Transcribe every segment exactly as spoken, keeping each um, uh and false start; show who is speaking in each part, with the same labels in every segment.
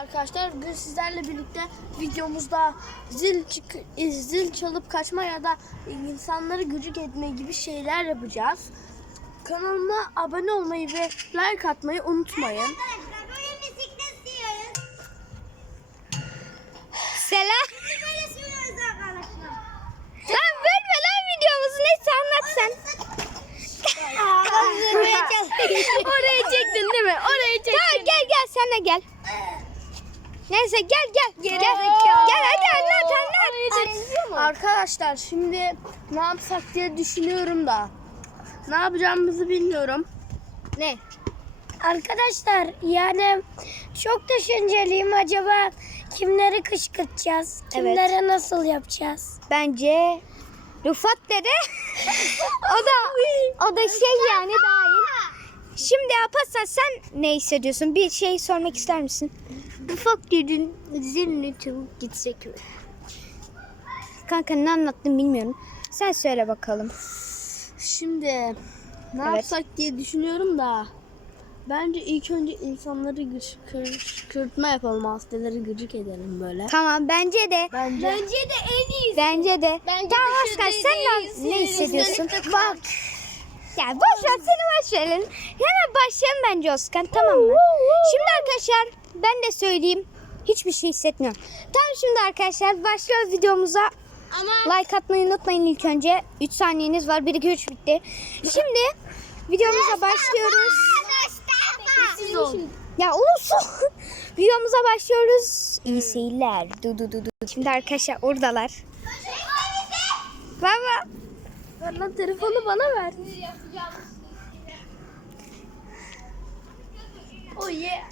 Speaker 1: arkadaşlar. Bugün sizlerle birlikte videomuzda zil, çık zil çalıp kaçma ya da insanları gıcık etme gibi şeyler yapacağız. Kanalıma abone olmayı ve like atmayı unutmayın.
Speaker 2: Arkadaşlar böyle bisiklet sürüyoruz.
Speaker 3: Selam.
Speaker 2: Böyle sürüyoruz arkadaşlar.
Speaker 3: Lan bölme lan videomuzu, neyse anlat sen. Orayı çektin değil mi? Orayı çektin. Tamam gel gel sen de gel. Neyse gel gel. Gel gel hadi anlat anlat.
Speaker 1: Arkadaşlar şimdi ne yapsak diye düşünüyorum da ne yapacağımızı bilmiyorum.
Speaker 3: Ne?
Speaker 2: Arkadaşlar yani çok düşünceliyim, acaba kimleri kışkırtacağız? Kimlere nasıl yapacağız?
Speaker 3: Bence Rufat dede. o da o da şey yani dahil. Şimdi Alparslan sen ne hissediyorsun? Bir şey sormak ister misin?
Speaker 1: Ufak dedin zilini çalıp gitsek mi?
Speaker 3: Kanka ne anlattın bilmiyorum. Sen söyle bakalım.
Speaker 1: Şimdi ne
Speaker 3: Evet.
Speaker 1: yapsak diye düşünüyorum da bence ilk önce insanları gıç- kışkırtma yapalım, hastaları gıcık edelim böyle.
Speaker 3: Tamam bence de.
Speaker 1: Bence,
Speaker 2: de en iyisi.
Speaker 3: Bence de.
Speaker 1: Bence
Speaker 3: Tamam
Speaker 1: de şu
Speaker 3: Oscar sen ne, ne hissediyorsun?
Speaker 1: Üstelik de
Speaker 3: Bak. Ya boş ver seni boş verelim. Hemen başlayalım bence Oscar, tamam mı? Şimdi arkadaşlar ben de söyleyeyim. Hiçbir şey hissetmiyorum. Tamam şimdi arkadaşlar başlıyoruz videomuza.
Speaker 1: Ama
Speaker 3: Like atmayı unutmayın ilk önce. üç saniyeniz var. bir iki üç bitti. Şimdi videomuza başlıyoruz.
Speaker 1: sessiz ol.
Speaker 3: Ya olsun. Videomuza başlıyoruz. İyi seyirler. Du du du du. Şimdi arkadaşlar oradalar. Baba.
Speaker 1: Lan telefonu bana ver. Oh yeah.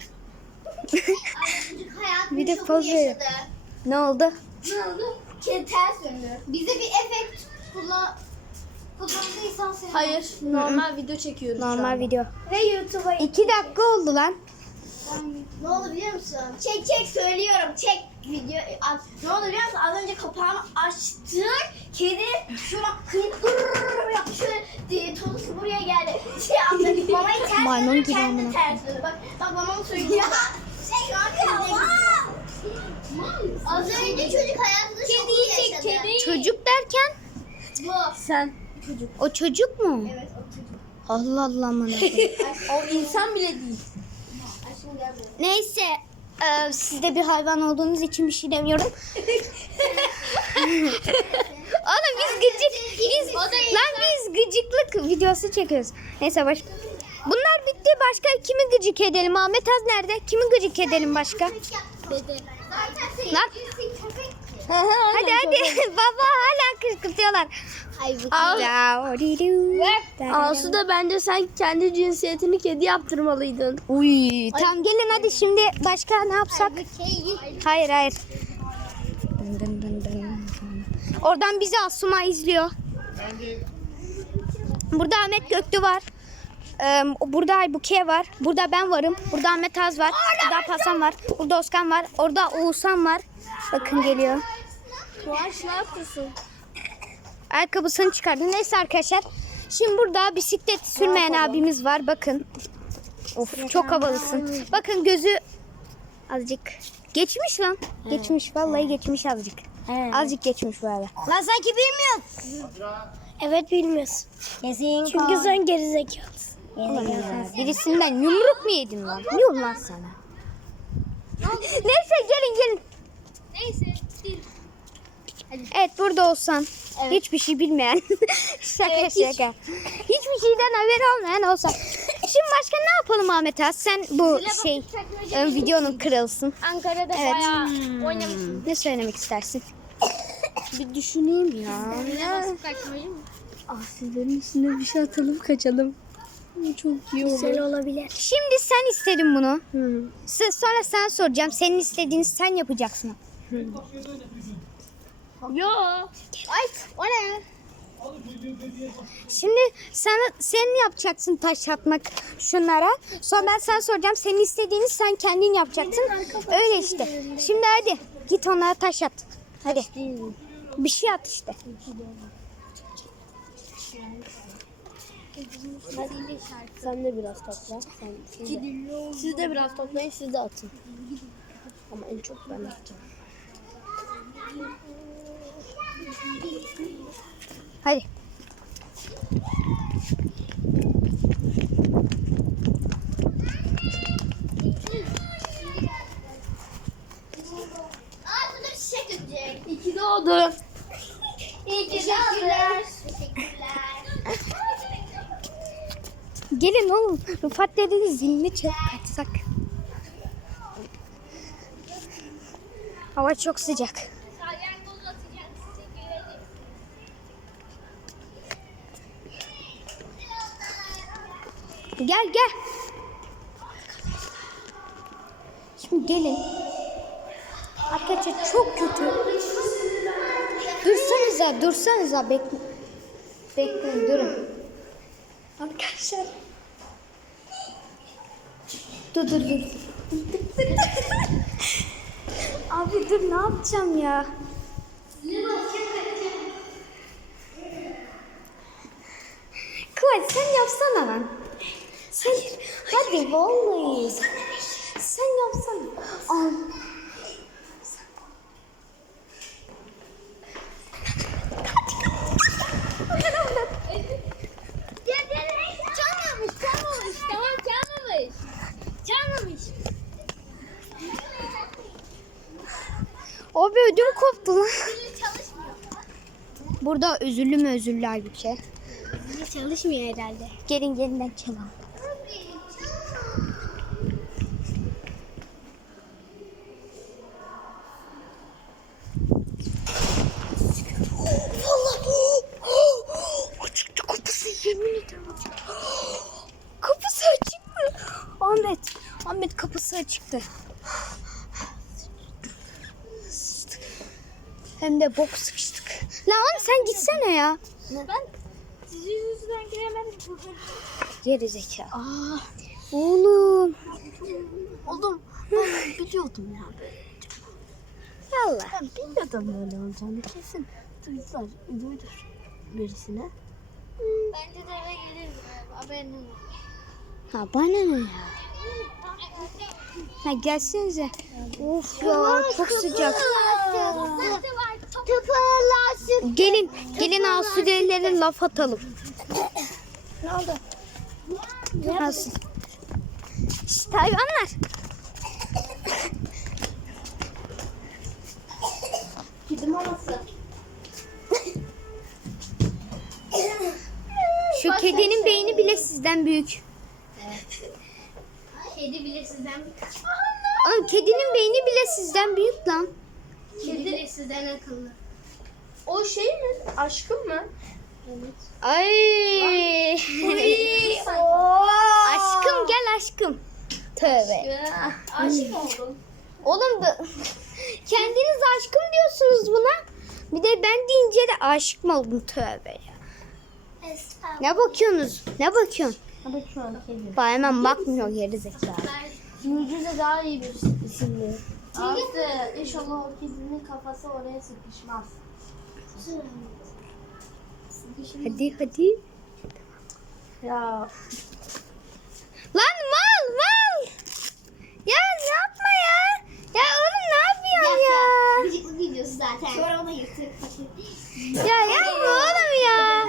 Speaker 3: Bir de poz veriyor. Ne oldu?
Speaker 2: Ne oldu? Ters dönüyor. Bize bir efekt kullan kullandıysan sen.
Speaker 1: Hayır, normal video çekiyoruz şu
Speaker 3: Normal
Speaker 1: anda.
Speaker 3: video.
Speaker 2: Ve YouTube'a
Speaker 3: İki dakika oldu lan.
Speaker 2: ne oldu biliyor musun? Çek çek söylüyorum. Çek video. Az- Ne oldu biliyor musun? Az önce kapağını açtık. Kedi şuna kıyıp durr yaptı. Şöyle diye tonusu buraya geldi. Şey yaptı. Mamayı ters
Speaker 3: Maymun
Speaker 2: döndü.
Speaker 3: gibi
Speaker 2: Kendi
Speaker 3: amına.
Speaker 2: ters döndü. Bak bak mamamı söylüyor. Şey yapıyor. Az önce çocuk hayatında kediyi çek kediyi.
Speaker 3: Çocuk derken
Speaker 2: Bu.
Speaker 1: Sen.
Speaker 3: o çocuk mu?
Speaker 2: Evet o çocuk.
Speaker 3: Allah Allah aman.
Speaker 1: O insan bile değil.
Speaker 2: Aşkım gel buraya.
Speaker 3: Neyse. E, siz de bir hayvan olduğunuz için bir şey demiyorum. Oğlum biz gıcık biz, lan biz gıcıklık videosu çekiyoruz. Neyse baş. Bunlar bitti. Başka kimi gıcık edelim? Ahmet Az nerede? Kimi gıcık edelim başka?
Speaker 2: Dede. Zaten
Speaker 3: Lan.
Speaker 2: köpek.
Speaker 3: Hadi hadi. Baba hala kışkırtıyorlar.
Speaker 2: Ay bu
Speaker 1: Asu da bence sen kendi cinsiyetini kedi yaptırmalıydın.
Speaker 3: Uy, tamam gelin hadi şimdi başka ne yapsak? Hayır hayır. Dın dın dın dın. Oradan bizi Asuma izliyor. Burada Ahmet Göktü var. Ee, burada Aybuke var. Burada ben varım. Burada Ahmet Az var. Burada Hasan var. Burada Özkan var. Orada Oğuzhan var. Bakın geliyor.
Speaker 1: Tuğaç ne yapıyorsun?
Speaker 3: Ayakkabısını çıkardı. Neyse arkadaşlar. Şimdi burada bisiklet sürmeyen abimiz var. Bakın. Of çok havalısın. Bakın gözü azıcık geçmiş lan. Geçmiş. Vallahi geçmiş azıcık. Azıcık geçmiş bu arada.
Speaker 2: Lan sanki bilmiyorsun. Evet bilmiyorsun. Çünkü sen gerizekalısın.
Speaker 3: Birisinden yumruk mu yedin lan? Yuh lan sana. Neyse gelin gelin.
Speaker 2: Neyse.
Speaker 3: Evet burada olsan. Hiçbir şey bilmeyen. şaka
Speaker 2: Evet,
Speaker 3: şaka. Hiçbir şeyden haberi olmayan olsan. Şimdi başka ne yapalım Ahmet Az? Sen bu şey e, videonun kralısın.
Speaker 2: Ankara'da
Speaker 3: Evet.
Speaker 2: bayağı oynamışsın.
Speaker 3: Ne söylemek istersin?
Speaker 1: Bir düşüneyim ya. Ah sizlerin üstüne bir şey atalım kaçalım. Bu çok iyi olur.
Speaker 2: Güzel olabilir.
Speaker 3: Şimdi sen istedin bunu.
Speaker 1: Hı.
Speaker 3: S- Sonra sen soracağım. Senin istediğini sen yapacaksın.
Speaker 1: Yo.
Speaker 2: Ay o ne?
Speaker 3: Şimdi sen sen yapacaksın taş atmak şunlara. Sonra ben sana soracağım. Senin istediğini sen kendin yapacaksın. Öyle işte. Şimdi hadi git onlara taş at. Hadi. Bir şey at işte.
Speaker 1: Sen de biraz topla. Sen, siz, de, siz de biraz toplayın, siz de atın. Ama en çok ben yapacağım.
Speaker 3: Hadi.
Speaker 2: Aa burada çiçek dökecek.
Speaker 1: İki doğdu.
Speaker 2: İyi ki Teşekkürler. Teşekkürler.
Speaker 3: Gelin oğlum. Rıfat dedenin zilini çek kaçsak. Hava çok sıcak.
Speaker 2: Salyangoz atacağım size güvenim.
Speaker 3: Gel gel. Şimdi gelin. Arkadaşlar çok kötü. Dursanıza, dursanıza. Bekle. Bekleyin, durun. Arkadaşlar. Dur, dur, dur. Abi dur, ne yapacağım ya? Kıvanç sen yapsana lan. Sen, hadi vallahi. Sen yapsana. Al.
Speaker 2: Çalmamış, çalmamış. Tamam çalmamış. Çalmamış.
Speaker 3: Abi ödüm koptu lan.
Speaker 2: Dili çalışmıyor.
Speaker 3: Burada özürlü mü özürlü Aybüke?
Speaker 2: Dili çalışmıyor herhalde.
Speaker 3: Gelin gelin çalalım. Vallahi o çıktı kapısı, yemin ederim. Kapısı açıktı. Ahmet, Ahmet kapısı açıktı. Hem de bok sıkıştık. Lan oğlum sen gitsene ya.
Speaker 2: Ben sizin yüzünüzden giremedim.
Speaker 3: Geri zekalı.
Speaker 1: Aa,
Speaker 3: Oğlum.
Speaker 1: oğlum ben biliyordum ya.
Speaker 3: Yallah.
Speaker 1: Ben biliyordum böyle olacağını. Kesin duydular, duydur birisine.
Speaker 2: Bence de eve geliriz. Haberin yok.
Speaker 3: Ha bana ne ya? Ha gelsenize. Of ya çok sıcak.
Speaker 2: Tıpırlasın.
Speaker 3: Gelin, gelin Asude'lere laf atalım.
Speaker 1: Ne oldu?
Speaker 3: Nasıl? Şşt hayvanlar.
Speaker 2: Kedi maması.
Speaker 3: Şu kedinin beyni bile sizden büyük.
Speaker 2: Kedi bile sizden bir
Speaker 3: Oğlum kedinin beyni bile sizden büyük lan.
Speaker 2: Kedi bile sizden akıllı.
Speaker 1: O şey mi? Aşkım mı?
Speaker 3: Ay. Aşkım gel aşkım. Tövbe.
Speaker 2: Aşık oldum.
Speaker 3: Oğlum da kendiniz aşkım diyorsunuz buna. Bir de ben deyince de aşık mı oldum, tövbe ya.
Speaker 2: Estağfurullah.
Speaker 3: Ne bakıyorsunuz? Ne bakıyorsun?
Speaker 1: Ama şu an kedi.
Speaker 3: Bak hemen bakmıyor geri zekalı.
Speaker 1: Mucize daha iyi bir isimli. Aslı inşallah o kedinin kafası oraya sıkışmaz.
Speaker 3: Hadi hadi.
Speaker 1: Ya
Speaker 3: Lan mal mal. Ya yapma ya. Ya oğlum ne yapıyorsun ya?
Speaker 2: Gıcıklık videosu zaten. Sonra ona yırtık.
Speaker 3: Ya yapma oğlum ya.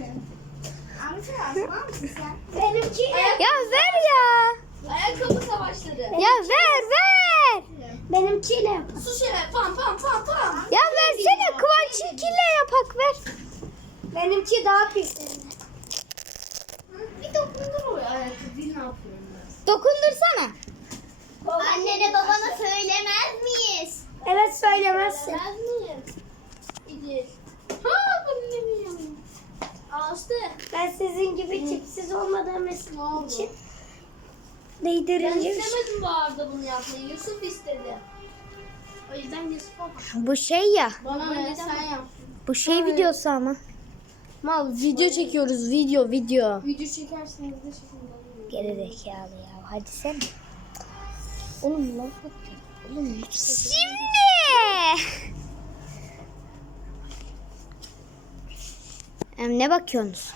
Speaker 2: Amca var mısın sen? Benimki.
Speaker 3: Ya ver ya.
Speaker 2: Ayakkabı savaşları.
Speaker 3: Ya ver ver.
Speaker 2: Benimkiyle yap. Su şöyle pam pam pam pam.
Speaker 3: Ya versene Kıvanç'ınkiyle yapak ver.
Speaker 2: Benimki daha pis. Bir dokundur o ayakkabıyı, ne yapıyorum ben?
Speaker 3: Dokundursana.
Speaker 2: Annene babana söylemez miyiz?
Speaker 1: evet söylemezsin.
Speaker 2: Söylemez miyiz? İdil. Ha bunu bilmiyorum. Aslı.
Speaker 1: Ben sizin gibi tipsiz olmadığım için
Speaker 2: Ben
Speaker 1: değdirici.
Speaker 2: istemedim bu arada bunu yapmayı. Yusuf istedi. O yüzden Yusuf'a bak.
Speaker 3: Bu şey ya.
Speaker 2: Bana ne, sen yap.
Speaker 3: Bu şey videosu ama.
Speaker 1: Mal video çekiyoruz, video video.
Speaker 2: Video çekerseniz de çekin.
Speaker 3: Geri zekalı ya. Hadi sen.
Speaker 1: Oğlum laf atıyor. Oğlum
Speaker 3: Şimdi. Em, ne bakıyorsunuz?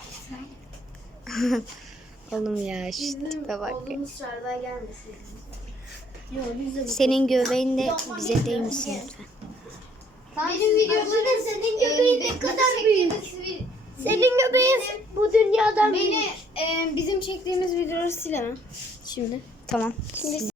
Speaker 3: Oğlum ya şu tipe bak.
Speaker 2: Oğlumuz çağırda gelmesin.
Speaker 1: Yok biz de
Speaker 3: Senin göbeğin de bize değmesin lütfen.
Speaker 2: Benim videolarım senin göbeğin ne kadar büyük.
Speaker 1: Senin göbeğin bu dünyadan
Speaker 2: Beni e, bizim çektiğimiz videoları silemem. Şimdi.
Speaker 3: Tamam.
Speaker 2: Şimdi